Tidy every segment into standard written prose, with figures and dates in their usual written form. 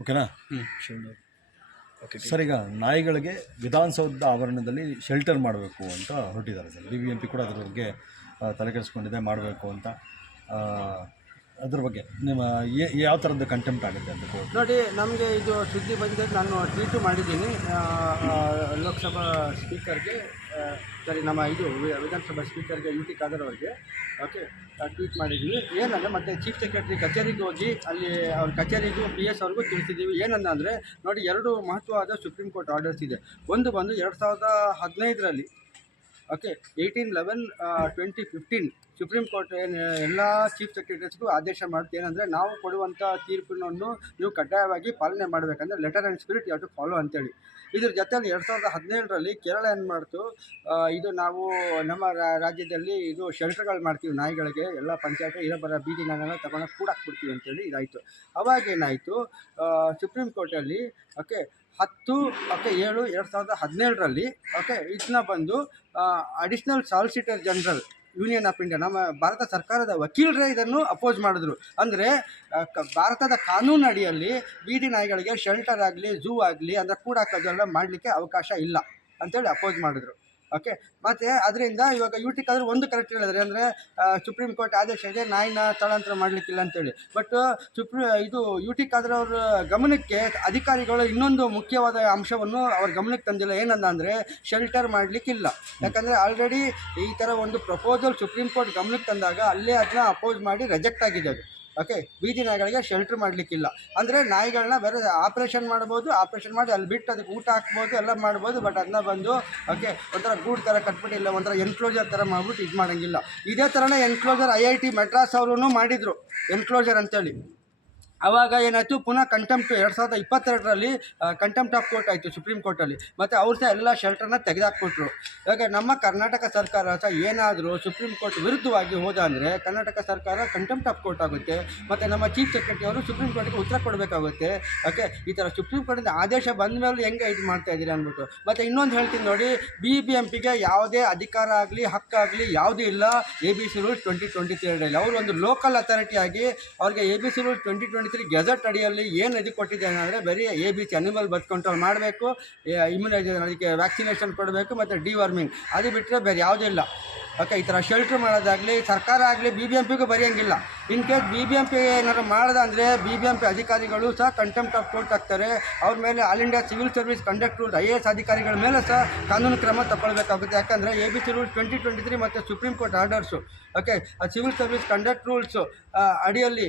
ಓಕೆನಾ? ಸರ್, ಈಗ ನಾಯಿಗಳಿಗೆ ವಿಧಾನಸೌಧದ ಆವರಣದಲ್ಲಿ ಶೆಲ್ಟರ್ ಮಾಡಬೇಕು ಅಂತ ಹೊರಟಿದ್ದಾರೆ ಸರ್. BBMP ಕೂಡ ಅದ್ರ ಬಗ್ಗೆ ತಲೆ ಕೆಡಿಸ್ಕೊಂಡಿದೆ, ಮಾಡಬೇಕು ಅಂತ. ಅದ್ರ ಬಗ್ಗೆ ನಿಮ್ಮ ಯಾವ ಥರದ್ದು ಕಂಟೆಂಪ್ಟ್ ಆಗುತ್ತೆ ಅಂತ ನೋಡಿ. ನಮಗೆ ಇದು ಸುದ್ದಿ ಬಂದಿದೆ, ನಾನು ಟ್ವೀಟು ಮಾಡಿದ್ದೀನಿ ಲೋಕಸಭಾ ಸ್ಪೀಕರ್ಗೆ, ನಮ್ಮ ವಿಧಾನಸಭಾ ಸ್ಪೀಕರ್ಗೆ UT ಖಾದರ್ ಅವರಿಗೆ. ಓಕೆ, ಟ್ವೀಟ್ ಮಾಡಿದ್ದೀವಿ. ಏನಂದರೆ ಮತ್ತೆ ಚೀಫ್ ಸೆಕ್ರೆಟರಿ ಕಚೇರಿಗೆ ಹೋಗಿ ಅಲ್ಲಿ ಅವ್ರ ಕಚೇರಿಗೂ PS ಅವ್ರಿಗೂ ತಿಳಿಸಿದ್ದೀವಿ. ಏನಂದರೆ ನೋಡಿ, 2 ಮಹತ್ವವಾದ ಸುಪ್ರೀಂ ಕೋರ್ಟ್ ಆರ್ಡರ್ಸ್ ಇದೆ. ಒಂದು ಬಂದು 2015ರಲ್ಲಿ, ಓಕೆ, 18/11/2015 ಸುಪ್ರೀಂ ಕೋರ್ಟ್ ಎಲ್ಲ ಚೀಫ್ ಸೆಕ್ರೆಟರೀಸ್ಗೂ ಆದೇಶ ಮಾಡುತ್ತೆ. ಏನಂದರೆ ನಾವು ಕೊಡುವಂಥ ತೀರ್ಪನ್ನು ನೀವು ಕಡ್ಡಾಯವಾಗಿ ಪಾಲನೆ ಮಾಡಬೇಕಂದ್ರೆ letter and spirit you have to follow ಅಂತೇಳಿ. ಇದ್ರ ಜೊತೆಯಲ್ಲಿ 2017ರಲ್ಲಿ ಕೇರಳ ಏನು ಮಾಡ್ತು, ಇದು ನಾವು ನಮ್ಮ ರಾಜ್ಯದಲ್ಲಿ ಇದು ಶೆಲ್ಟರ್ಗಳು ಮಾಡ್ತೀವಿ ನಾಯಿಗಳಿಗೆ, ಎಲ್ಲ ಪಂಚಾಯತ್ ಇರಬರ ಬೀದಿ ನಾಯಿಗಳನ್ನ ತಗೊಂಡು ಕೂಡಾಕ್ಬಿಡ್ತೀವಿ ಅಂತೇಳಿ ಇದಾಯಿತು. ಅವಾಗೇನಾಯಿತು, ಸುಪ್ರೀಂ ಕೋರ್ಟಲ್ಲಿ 10/7/2017ರಲ್ಲಿ ಇದನ್ನ ಬಂದು additional solicitor general union of India, ನಮ್ಮ ಭಾರತ ಸರ್ಕಾರದ ವಕೀಲರೇ ಇದನ್ನು ಅಪೋಸ್ ಮಾಡಿದ್ರು. ಅಂದರೆ ಭಾರತದ ಕಾನೂನು ಅಡಿಯಲ್ಲಿ ಬೀದಿ ನಾಯಿಗಳಿಗೆ ಶೆಲ್ಟರ್ ಆಗಲಿ, ಝೂ ಆಗಲಿ, ಅಂದರೆ ಕೂಡಾಕೋದೆಲ್ಲ ಮಾಡಲಿಕ್ಕೆ ಅವಕಾಶ ಇಲ್ಲ ಅಂತೇಳಿ ಅಪೋಸ್ ಮಾಡಿದ್ರು. ಓಕೆ, ಮತ್ತು ಅದರಿಂದ ಇವಾಗ UT ಖಾದರ್ ಒಂದು ಕರೆಕ್ಟ್ ಹೇಳಿದ್ರೆ, ಅಂದರೆ ಸುಪ್ರೀಂ ಕೋರ್ಟ್ ಆದೇಶ ಇದೆ ನಾಯಿನ ಸ್ಥಳಾಂತರ ಮಾಡಲಿಕ್ಕಿಲ್ಲ ಅಂತೇಳಿ. ಬಟ್ UT ಖಾದರ್ ಅವರ ಗಮನಕ್ಕೆ ಅಧಿಕಾರಿಗಳು ಇನ್ನೊಂದು ಮುಖ್ಯವಾದ ಅಂಶವನ್ನು ಅವ್ರ ಗಮನಕ್ಕೆ ತಂದಿಲ್ಲ. ಏನಂದರೆ ಶೆಲ್ಟರ್ ಮಾಡಲಿಕ್ಕಿಲ್ಲ. ಯಾಕಂದರೆ ಆಲ್ರೆಡಿ ಈ ಥರ ಒಂದು ಪ್ರಪೋಸಲ್ ಸುಪ್ರೀಂ ಕೋರ್ಟ್ ಗಮನಕ್ಕೆ ತಂದಾಗ ಅಲ್ಲೇ ಅದನ್ನ ಅಪೋಸ್ ಮಾಡಿ ರಿಜೆಕ್ಟ್ ಆಗಿದೆ ಅದು. ಓಕೆ, ಬೀದಿ ನಾಯಿಗಳಿಗೆ ಶೆಲ್ಟರ್ ಮಾಡಲಿಕ್ಕಿಲ್ಲ. ಅಂದರೆ ನಾಯಿಗಳನ್ನ ಬೇರೆ ಆಪ್ರೇಷನ್ ಮಾಡ್ಬೋದು, ಆಪ್ರೇಷನ್ ಮಾಡಿ ಅಲ್ಲಿ ಬಿಟ್ಟು ಅದಕ್ಕೆ ಊಟ ಹಾಕ್ಬೋದು, ಎಲ್ಲ ಮಾಡ್ಬೋದು. ಬಟ್ ಅದನ್ನ ಬಂದು ಒಂಥರ ಗೂಡ್ ಥರ ಕಟ್ಬಿಟ್ಟು, ಇಲ್ಲ ಒಂಥರ ಎನ್ಕ್ಲೋಜರ್ ಥರ ಮಾಡಿಬಿಟ್ಟು ಇದು ಮಾಡೋಂಗಿಲ್ಲ. ಇದೇ ಥರನೇ ಎನ್ಕ್ಲೋಜರ್ IIT ಮಡ್ರಾಸ್ ಅವರು ಮಾಡಿದರು, ಎನ್ಕ್ಲೋಜರ್ ಅಂತೇಳಿ. ಆವಾಗ ಏನಾಯಿತು, ಪುನಃ ಕಂಟೆಂಪ್ಟ್ 2022ರಲ್ಲಿ ಕಂಟೆಂಪ್ಟ್ ಆಫ್ ಕೋರ್ಟ್ ಆಯಿತು ಸುಪ್ರೀಂ ಕೋರ್ಟಲ್ಲಿ. ಮತ್ತು ಅವ್ರು ಸಹ ಎಲ್ಲ ಶೆಲ್ಟರ್ನ ತೆಗೆದುಹಾಕ್ಬಿಟ್ರು. ಇವಾಗ ನಮ್ಮ ಕರ್ನಾಟಕ ಸರ್ಕಾರ ಸಹ ಏನಾದರೂ ಸುಪ್ರೀಂ ಕೋರ್ಟ್ ವಿರುದ್ಧವಾಗಿ ಹೋದ ಅಂದರೆ ಕರ್ನಾಟಕ ಸರ್ಕಾರ ಕಂಟೆಂಪ್ಟ್ ಆಫ್ ಕೋರ್ಟ್ ಆಗುತ್ತೆ. ಮತ್ತು ನಮ್ಮ ಚೀಫ್ ಸೆಕ್ರೆಟರಿ ಅವರು ಸುಪ್ರೀಂ ಕೋರ್ಟ್ಗೆ ಉತ್ತರ ಕೊಡಬೇಕಾಗುತ್ತೆ. ಓಕೆ, ಈ ಥರ ಸುಪ್ರೀಂ ಕೋರ್ಟಿಂದ ಆದೇಶ ಬಂದ ಮೇಲೆ ಹೆಂಗೆ ಇದು ಮಾಡ್ತಾಯಿದ್ದೀರಿ ಅಂದ್ಬಿಟ್ಟು. ಮತ್ತು ಇನ್ನೊಂದು ಹೇಳ್ತೀನಿ ನೋಡಿ, BBMPಗೆ ಯಾವುದೇ ಅಧಿಕಾರ ಆಗಲಿ ಹಕ್ಕಾಗಲಿ ಯಾವುದೂ ಇಲ್ಲ ABC ರೂಲ್ಸ್ 2023ರಲ್ಲಿ. ಅವರು ಒಂದು ಲೋಕಲ್ ಅಥಾರಿಟಿಯಾಗಿ ಅವ್ರಿಗೆ ABC ರೂಲ್ಸ್ 2023 ಗೆಜೆಟ್ ಅಡಿಯಲ್ಲಿ ಏನು ಇದು ಕೊಟ್ಟಿದ್ದೇನೆ ಅಂದರೆ ಬರೀ ABC ಅನಿಮಲ್ ಬರ್ತ್ ಕಂಟ್ರೋಲ್ ಮಾಡಬೇಕು, ಇಮ್ಯುನೈಸೇಷನ್, ಅದಕ್ಕೆ ವ್ಯಾಕ್ಸಿನೇಷನ್ ಕೊಡಬೇಕು, ಮತ್ತು ಡಿವರ್ಮಿಂಗ್, ಅದು ಬಿಟ್ಟರೆ ಬೇರೆ ಯಾವುದೂ ಇಲ್ಲ. ಓಕೆ, ಈ ಥರ ಶೆಲ್ಟ್ರ್ ಮಾಡೋದಾಗಲಿ ಸರ್ಕಾರ ಆಗಲಿ BBMPಗೂ ಬರೆಯೋಂಗಿಲ್ಲ. ಇನ್ ಕೇಸ್ BBMP ಏನಾದ್ರು ಮಾಡ್ದೆ ಅಂದರೆ BBMP ಅಧಿಕಾರಿಗಳು ಸಹ ಕಂಟೆಂಪ್ಟ್ ಆಫ್ ಕೋರ್ಟ್ ಆಗ್ತಾರೆ. ಅವ್ರ ಮೇಲೆ all India civil service conduct rules IAS ಅಧಿಕಾರಿಗಳ ಮೇಲೆ ಸಹ ಕಾನೂನು ಕ್ರಮ ತಗೊಳ್ಬೇಕಾಗುತ್ತೆ. ಯಾಕಂದರೆ ABC ರೂಲ್ಸ್ 2023 ಮತ್ತು ಸುಪ್ರೀಂ ಕೋರ್ಟ್ ಆರ್ಡರ್ಸು, ಓಕೆ, ಆ ಸಿವಿಲ್ ಸರ್ವಿಸ್ ಕಂಡಕ್ಟ್ ರೂಲ್ಸು ಅಡಿಯಲ್ಲಿ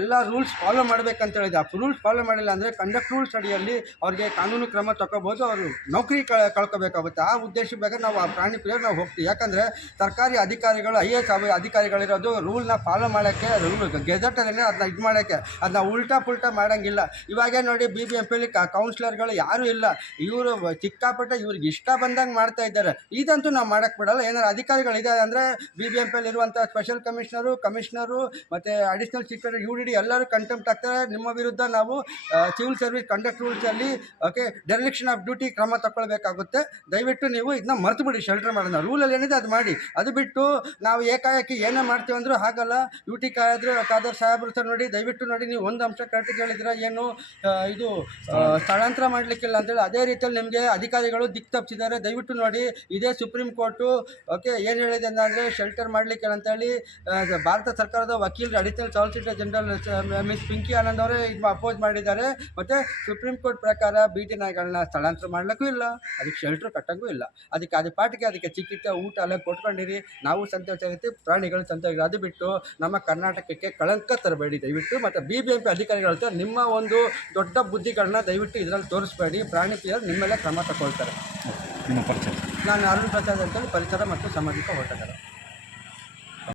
ಎಲ್ಲ ರೂಲ್ಸ್ ಫಾಲೋ ಮಾಡಬೇಕಂತ ಹೇಳಿದೆ. ಆ ರೂಲ್ಸ್ ಫಾಲೋ ಮಾಡಿಲ್ಲ ಅಂದರೆ ಕಂಡಕ್ಟ್ ರೂಲ್ಸ್ ಅಡಿಯಲ್ಲಿ ಅವ್ರಿಗೆ ಕಾನೂನು ಕ್ರಮ ತಗೋಬೋದು, ಅವರು ನೌಕರಿ ಕಳ್ಕೋಬೇಕಾಗುತ್ತೆ. ಆ ಉದ್ದೇಶಕ್ಕೆ ನಾವು ಆ ಪ್ರಾಣಿ ಪ್ರಿಯರು ನಾವು ಹೋಗ್ತೀವಿ. ಯಾಕಂದರೆ ಸರ್ಕಾರಿ ಅಧಿಕಾರಿಗಳು IAS ಅಧಿಕಾರಿಗಳಿರೋದು ರೂಲ್ನ ಫಾಲೋ ಮಾಡೋಕ್ಕೆ, ರೂಲ್ ಗೆಜೆಟಲ್ಲೇ ಅದನ್ನ ಇದು ಮಾಡೋಕ್ಕೆ, ಅದನ್ನ ಉಲ್ಟಾ ಪುಲ್ಟಾ ಮಾಡೋಂಗಿಲ್ಲ. ಇವಾಗೇ ನೋಡಿ BBMPಯಲ್ಲಿ ಕೌನ್ಸಿಲರ್ಗಳು ಯಾರೂ ಇಲ್ಲ. ಇವರು ಸಿಕ್ಕಾಪಟ್ಟೆ ಇವ್ರಿಗೆ ಇಷ್ಟ ಬಂದಂಗೆ ಮಾಡ್ತಾ ಇದ್ದಾರೆ. ಇದಂತೂ ನಾವು ಮಾಡೋಕ್ಕೆ ಬಿಡಲ್ಲ. ಏನಾದ್ರು ಅಧಿಕಾರಿಗಳಿದೆ ಅಂದರೆ BBMPಯಲ್ಲಿ ಇರುವಂಥ ಸ್ಪೆಷಲ್ ಕಮಿಷನರು ಮತ್ತು ಅಡಿಷ್ನಲ್ ಚೀಫ್ ಸೆಕ್ರೆಟರಿ UDD ಎಲ್ಲರೂ ಕಂಟೆಂಪ್ಟ್ ಆಗ್ತಾರೆ. ನಿಮ್ಮ ವಿರುದ್ಧ ನಾವು ಸಿವಿಲ್ ಸರ್ವಿಸ್ ಕಂಡಕ್ಟ್ ರೂಲ್ಸಲ್ಲಿ ಡೆರಿಲಿಕ್ಷನ್ ಆಫ್ ಡ್ಯೂಟಿ ಕ್ರಮ ತಗೊಳ್ಬೇಕಾಗುತ್ತೆ. ದಯವಿಟ್ಟು ನೀವು ಇದನ್ನ ಮರೆತು ಬಿಡಿ, ಶೆಲ್ಟರ್ ಮಾಡೋಣ. ರೂಲಲ್ಲಿ ಏನಿದೆ ಅದು ಮಾಡಿ. ಅದು ಬಿಟ್ಟು ನಾವು ಏಕಾಏಕಿ ಏನೇ ಮಾಡ್ತೀವಿ ಅಂದರೂ ಹಾಗಲ್ಲ. UT ಖಾದರ್ ಸಾಹೇಬ್ರು ಸಹ ನೋಡಿ, ದಯವಿಟ್ಟು ನೋಡಿ, ನೀವು ಒಂದು ಅಂಶ ಕರೆಕ್ಟ್ ಹೇಳಿದ್ರೆ ಏನು ಇದು ಸ್ಥಳಾಂತರ ಮಾಡಲಿಕ್ಕಿಲ್ಲ ಅಂತೇಳಿ. ಅದೇ ರೀತಿಯಲ್ಲಿ ನಿಮಗೆ ಅಧಿಕಾರಿಗಳು ದಿಕ್ಕು ತಪ್ಪಿಸಿದ್ದಾರೆ. ದಯವಿಟ್ಟು ನೋಡಿ, ಇದೇ ಸುಪ್ರೀಂ ಕೋರ್ಟು ಏನು ಹೇಳಿದೆ ಅಂದರೆ ಶೆಲ್ಟರ್ ಮಾಡಲಿಕ್ಕಿಲ್ಲ ಅಂತೇಳಿ ಭಾರತ ಸರ್ಕಾರದ ವಕೀಲರು additional solicitor general miss Pinky Anand ಅವರೇ ಇದು ಅಪೋಸ್ ಮಾಡಿದ್ದಾರೆ. ಮತ್ತು ಸುಪ್ರೀಂ ಕೋರ್ಟ್ ಪ್ರಕಾರ ಬೀದಿ ನಾಯಿಗಳನ್ನ ಸ್ಥಳಾಂತರ ಮಾಡಲಿಕ್ಕೂ ಇಲ್ಲ, ಅದಕ್ಕೆ ಶೆಲ್ಟ್ರ್ ಕಟ್ಟೋಂಗೂ ಇಲ್ಲ. ಅದಕ್ಕೆ ಪಾಟಿಗೆ ಅದಕ್ಕೆ ಚಿಕಿತ್ಸೆ ಊಟ ಎಲ್ಲ ಕೊಟ್ಕೊಂಡಿರಿ, ನಾವು ಸಂತೋಷ ಆಗುತ್ತೆ, ಪ್ರಾಣಿಗಳು ಸಂತೋಷ. ಅದು ಬಿಟ್ಟು ನಮ್ಮ ಕರ್ನಾಟಕಕ್ಕೆ ಕಳಂಕ ತರಬೇಡಿ ದಯವಿಟ್ಟು. ಮತ್ತು BBMP ಅಧಿಕಾರಿಗಳು ನಿಮ್ಮ ಒಂದು ದೊಡ್ಡ ಬುದ್ಧಿಗಳನ್ನ ದಯವಿಟ್ಟು ಇದರಲ್ಲಿ ತೋರಿಸ್ಬೇಡಿ. ಪ್ರಾಣಿ ಪ್ರಿಯರು ನಿಮ್ಮೆಲ್ಲ ಕ್ರಮ ತಗೊಳ್ತಾರೆ. ನಿಮ್ಮ ಪರಿಚಯ? ನಾನು ಅರುಣ್ ಪ್ರಸಾದ್ ಅಂತೇಳಿ, ಪರಿಸರ ಮತ್ತು ಸಾಮಾಜಿಕ ಹೋರಾಟಗಾರ.